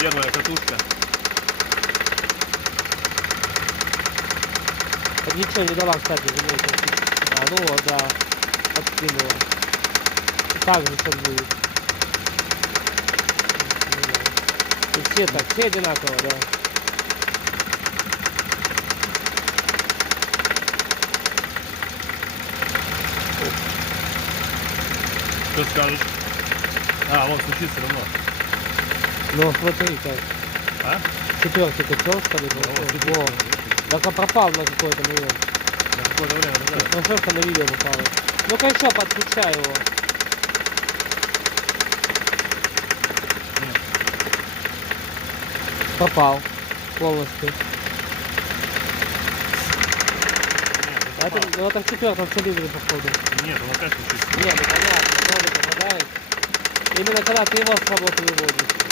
Первая катушка. Так ничего не дала, кстати, заметил. А, ну вот, да. Откинула. Так же сейчас будет. И все так, все одинаково, да. Что скажешь? А, вот стучит все равно. Ну смотри как. А? Четвертый котел, что ли, был? Во. Так а пропал на какой-то момент. На какое-то время назад. Ну что на видео попало. Ну-ка еще подключай его. Нет. Пропал. Полностью. Нет, А это, ну, это в четвертом цилиндре, походу. Нет, он опять стучит. Не, ну понятно, новый попадает. Именно когда ты его с работы выводишь.